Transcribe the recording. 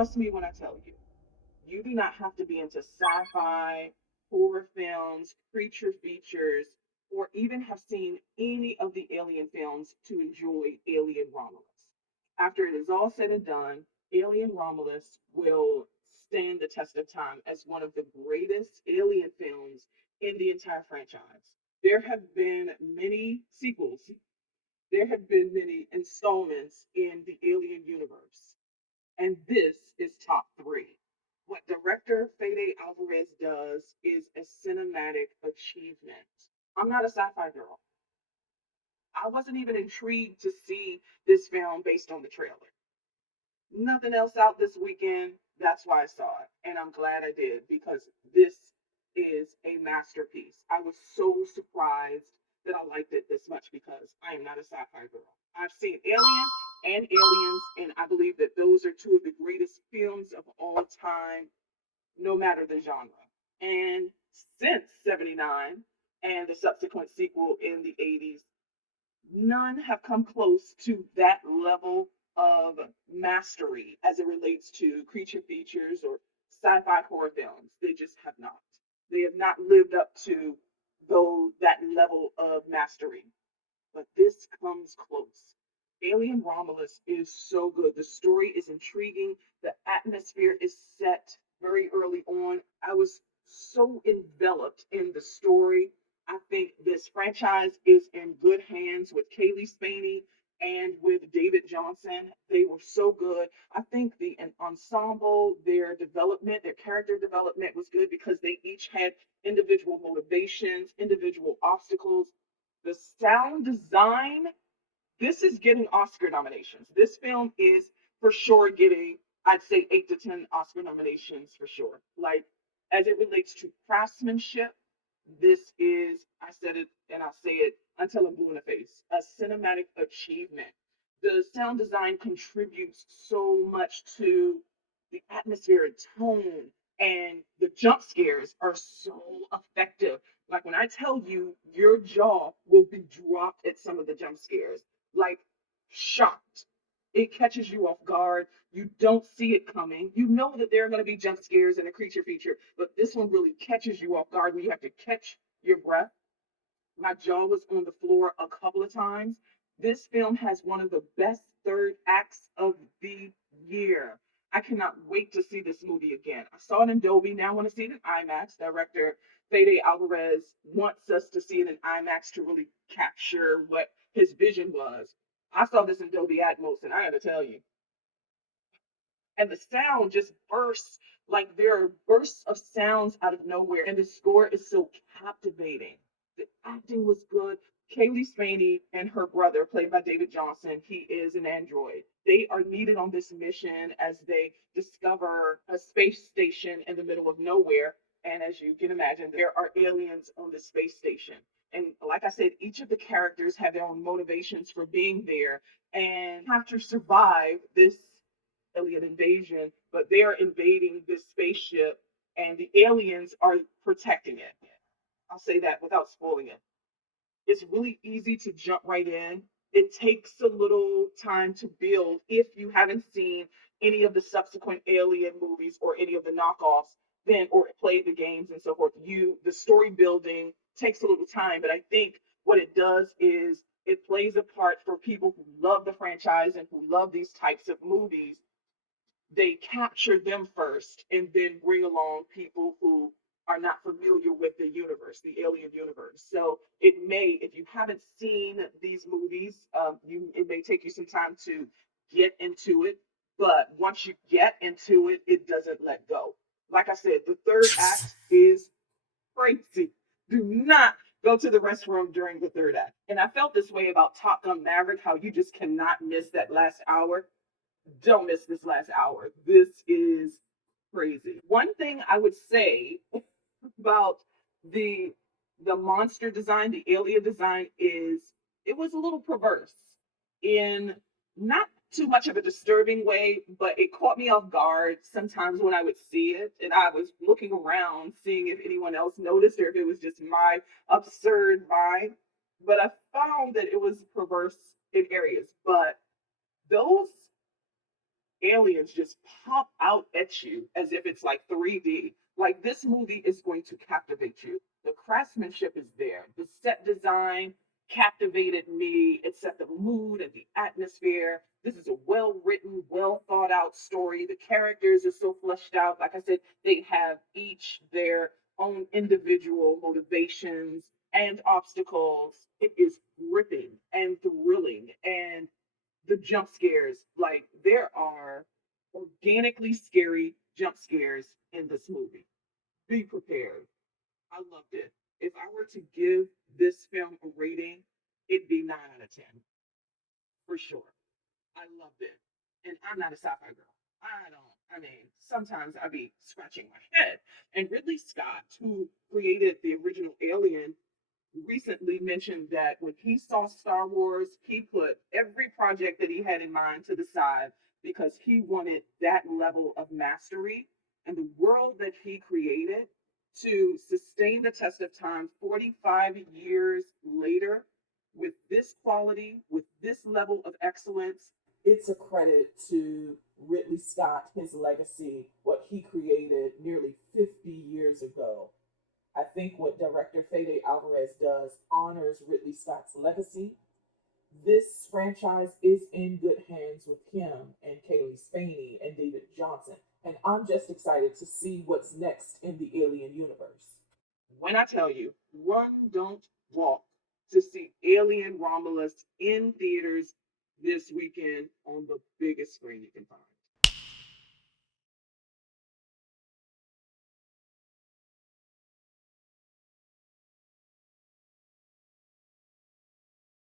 trust me when I tell you, you do not have to be into sci-fi, horror films, creature features, or even have seen any of the Alien films to enjoy Alien Romulus. After it is all said and done, Alien Romulus will stand the test of time as one of the greatest alien films in the entire franchise. There have been many sequels, there have been many installments in the Alien universe, and this is top three. What director Fede Alvarez does is a cinematic achievement. I'm not a sci fi girl. I wasn't even intrigued to see this film based on the trailer. Nothing else out this weekend. That's why I saw it. And I'm glad I did because this is a masterpiece. I was so surprised that I liked it this much because I am not a sci fi girl. I've seen Alien and Aliens, and I believe that those are two of the greatest films of all time, no matter the genre. And since 79 and the subsequent sequel in the 80s, none have come close to that level of mastery as it relates to creature features or sci-fi horror films. They just have not. They have not lived up to that level of mastery. But this comes close. Alien Romulus is so good. The story is intriguing. The atmosphere is set very early on. I was so enveloped in the story. I think this franchise is in good hands with Cailee Spaeny and with David Johnson. They were so good. I think the ensemble, their development, their character development was good because they each had individual motivations, individual obstacles. The sound design, this is getting Oscar nominations. This film is for sure getting, I'd say, 8 to 10 Oscar nominations for sure. Like, as it relates to craftsmanship, this is, I said it and I'll say it until I'm blue in the face, a cinematic achievement. The sound design contributes so much to the atmosphere and tone, and the jump scares are so effective. Like when I tell you, your jaw will be dropped at some of the jump scares, like shocked. It catches you off guard. You don't see it coming. You know that there are going to be jump scares in a creature feature, but this one really catches you off guard where you have to catch your breath. My jaw was on the floor a couple of times. This film has one of the best third acts of the year. I cannot wait to see this movie again. I saw it in Dolby. Now I want to see it in IMAX. Director Fede Alvarez wants us to see it in IMAX to really capture what his vision was. I saw this in Dolby Atmos, and I got to tell you, and the sound just bursts, like there are bursts of sounds out of nowhere, and the score is so captivating. The acting was good. Cailee Spaeny and her brother, played by David Johnson, he is an android. They are needed on this mission as they discover a space station in the middle of nowhere. And as you can imagine, there are aliens on the space station. And like I said, each of the characters have their own motivations for being there and have to survive this alien invasion, but they're invading this spaceship and the aliens are protecting it. I'll say that without spoiling it. It's really easy to jump right in. It takes a little time to build if you haven't seen any of the subsequent alien movies or any of the knockoffs, then or played the games and so forth. The story building takes a little time, but I think what it does is it plays a part for people who love the franchise and who love these types of movies. They capture them first and then bring along people who are not familiar with the universe, the alien universe. So it may, if you haven't seen these movies, it may take you some time to get into it. But once you get into it, it doesn't let go. Like I said, the third act is crazy. Do not go to the restroom during the third act. And I felt this way about Top Gun Maverick, how you just cannot miss that last hour. Don't miss this last hour. This is crazy. One thing I would say about the the monster design, the alien design is it was a little perverse in not too much of a disturbing way, but it caught me off guard sometimes when I would see it. And I was looking around, seeing if anyone else noticed or if it was just my absurd mind. But I found that it was perverse in areas. But those aliens just pop out at you as if it's like 3D. Like this movie is going to captivate you. The craftsmanship is there. The set design captivated me. It set the mood and the atmosphere. This is a well written, well thought out story. The characters are so fleshed out. Like I said, they have each their own individual motivations and obstacles. It is gripping and thrilling. And the jump scares, like there are organically scary jump scares in this movie. Be prepared. I loved it. If I were to give this film a rating, it'd be 9 out of 10 for sure. I loved it. And I'm not a sci-fi girl. I mean, sometimes I be scratching my head. And Ridley Scott, who created the original Alien, recently mentioned that when he saw Star Wars, he put every project that he had in mind to the side because he wanted that level of mastery and the world that he created to sustain the test of time 45 years later with this quality, with this level of excellence. It's a credit to Ridley Scott, his legacy, what he created nearly 50 years ago. I think what director Fede Alvarez does honors Ridley Scott's legacy. This franchise is in good hands with him and Cailee Spaeny and David Johnson, and I'm just excited to see what's next in the Alien universe. When I tell you, run, don't walk to see Alien Romulus in theaters this weekend on the biggest screen you can find.